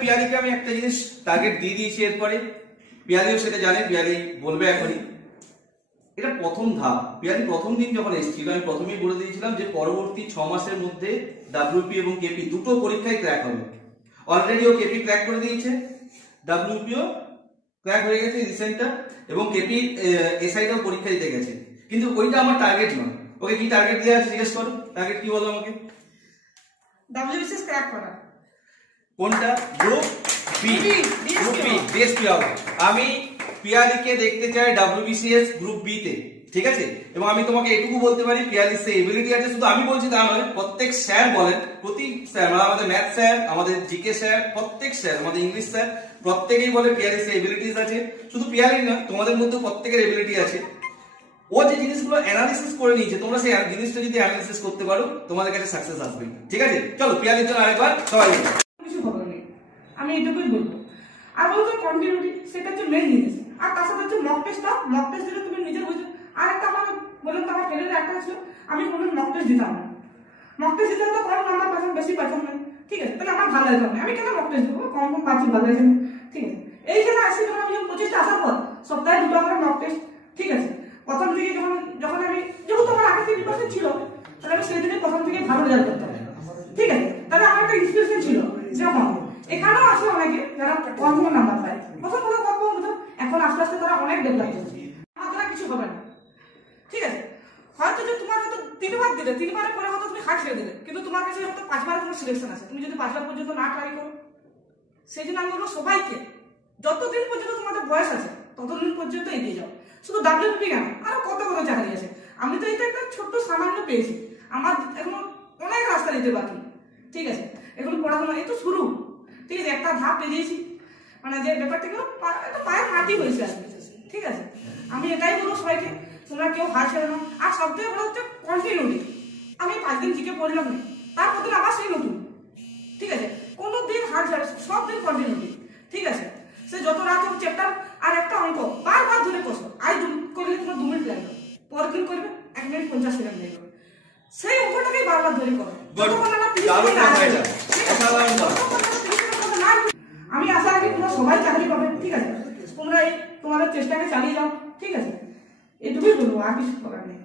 পিয়ালিকে আমি একটা জিনিস টার্গেট দিয়ে দিয়েছি, এরপরে পিয়ালিও সেটা জানে, পিয়ালি বলবে এখনই। এটা প্রথম ধাপ। পিয়ালি প্রথম দিন যখন এসেছিল আমি প্রথমেই বলে দিয়েছিলাম যে পরবর্তী 6 মাসের মধ্যে ডাব্লিউপি এবং কেপি দুটো পরীক্ষায় ক্র্যাক হবে। অলরেডি ও কেপি ক্র্যাক করে দিয়েছে, ডাব্লিউপিও ক্র্যাক হয়ে গেছে রিসেন্টটা, এবং কেপি এসআইটাও পরীক্ষা দিতে গেছে। কিন্তু ওইটা আমার টার্গেট নয়। ওকে কি টার্গেট দেওয়া আছে জিজ্ঞেস করো, টার্গেট কি বলো আমাকে? ডব্লিউবিসিএস ক্র্যাক করা। কোনটা? Group B. Group B DSP out. আমি পিয়ালিকে দেখতে চাই ডব্লিউবিসিএস গ্রুপ বি তে, ঠিক আছে? এবং আমি তোমাকে এটুকু বলতে পারি পিয়ালির সে এবিলিটি আছে, শুধু আমি বলছি তা নয়, প্রত্যেক স্যার বলেন, প্রতি স্যার, আমাদের ম্যাথ স্যার, আমাদের জিকে স্যার, প্রত্যেক স্যার, আমাদের ইংলিশ স্যার, প্রত্যেকেই বলে পিয়ালির সে এবিলিটিস আছে। শুধু পিয়ালির না, তোমাদের মধ্যে প্রত্যেকের এবিলিটি আছে। ও যে জিনিসগুলো অ্যানালিসিস করে নিয়েছে, তোমরা সেই জিনিসটা যদি অ্যানালিসিস করতে পারো তোমাদের কাছে সাকসেস আসবে, ঠিক আছে? চলো পিয়ালির জন্য আরেকবার সবাই কিছু খবর নেই, আমি এটুকুই বলবো। আর বলতো কন্টিনিউটি, সেটা হচ্ছে মেইন জিনিস। আর তার সাথে হচ্ছে মক টেস্টটা, মক টেস্ট দিলে তুমি নিজে বুঝো। আর একটা আমার বললাম তো, আমার ফেলের একটা ছিল, আমি কোনোদিন মক টেস্ট দিতাম না। মক টেস্ট দিতে তো কম নাম্বার পাচ্ছেন, বেশি পাচ্ছেন না, ঠিক আছে? তাহলে আমার ভালো লাগবে না, আমি কেন মক টেস্ট দেবো? কম কম পাচ্ছি, ভালো লাগছে না, ঠিক আছে? এইখানে আসি যখন আমি 25টা আসার পর সপ্তাহে 2টা করে মক টেস্ট, ঠিক আছে? প্রথম থেকে যখন আমি যেহেতু আমার আগে 3% ছিল, তাহলে আমি সেই দিনে প্রথম থেকে ভালো রেজাল্ট করতাম, ঠিক আছে? তাহলে আমার একটা ইন্সপিরেশন ছিল যে এখানেও আছে অনেকে যারা কম কম নাম্বার পায়, প্রথম কম কম হতো, এখন আস্তে আস্তে তারা অনেক ডেভেলপ হচ্ছে। আমার দ্বারা কিছু হবে না, ঠিক আছে? হয়তো যে তোমার হয়তো 3বার দিলে, 3বারের পরে হয়তো তুমি হাত ছেড়ে দিলে, কিন্তু তোমার কাছে হয়তো 5বারের কোনো সিলেকশন আছে। তুমি যদি 5বার পর্যন্ত না ট্রাই করো, সেই জন্য আমি বলবো সবাইকে যতদিন পর্যন্ত তোমাদের বয়স আছে ততদিন পর্যন্ত এগিয়ে যাও। শুধু ডাব্লিউপি কেন, আরো কত কত চাকরি আছে। আমি তো এটা একটা ছোট্ট সামান্য পেয়েছি, আমার এখন অনেক রাস্তা যেতে বাকি, ঠিক আছে? এখন পড়াশোনা এই তো শুরু, ঠিক আছে? একটা ধাপ পেরিয়েছি, মানে যে ব্যাপারটা কেউ পায়ের হাঁটি হয়েছে আর, ঠিক আছে? আমি এটাই বলবো সবাইকে, তোমরা কেউ হার ছেড়ে না। আর সব থেকে বড় হচ্ছে কন্টিনিউটি। আমি 5 দিন জিকে পড়লাম না, তারপর দিন আবার সেই নতুন, ঠিক আছে? কোনো দিন হার ছেড়ে, সব দিন কন্টিনিউটি, ঠিক আছে? সে যত রাত হোক চ্যাপ্টার আর একটা অঙ্ক বারবার ধরে বসো। আজ করলে তোমার 2 মিনিট লাগবে, পরের দিন করবে 1 মিনিট 50 সেকেন্ড লাগবে, সেই অঙ্কটাকেই বারবার ধরে করো। আমি আশা রাখি তোমরা সবাই চাকরি পাবে, ঠিক আছে? তোমরা এই তোমাদের চেষ্টাকে চালিয়ে যাও, ঠিক আছে? এটুকুই বলবো, আর কিছু করার নেই।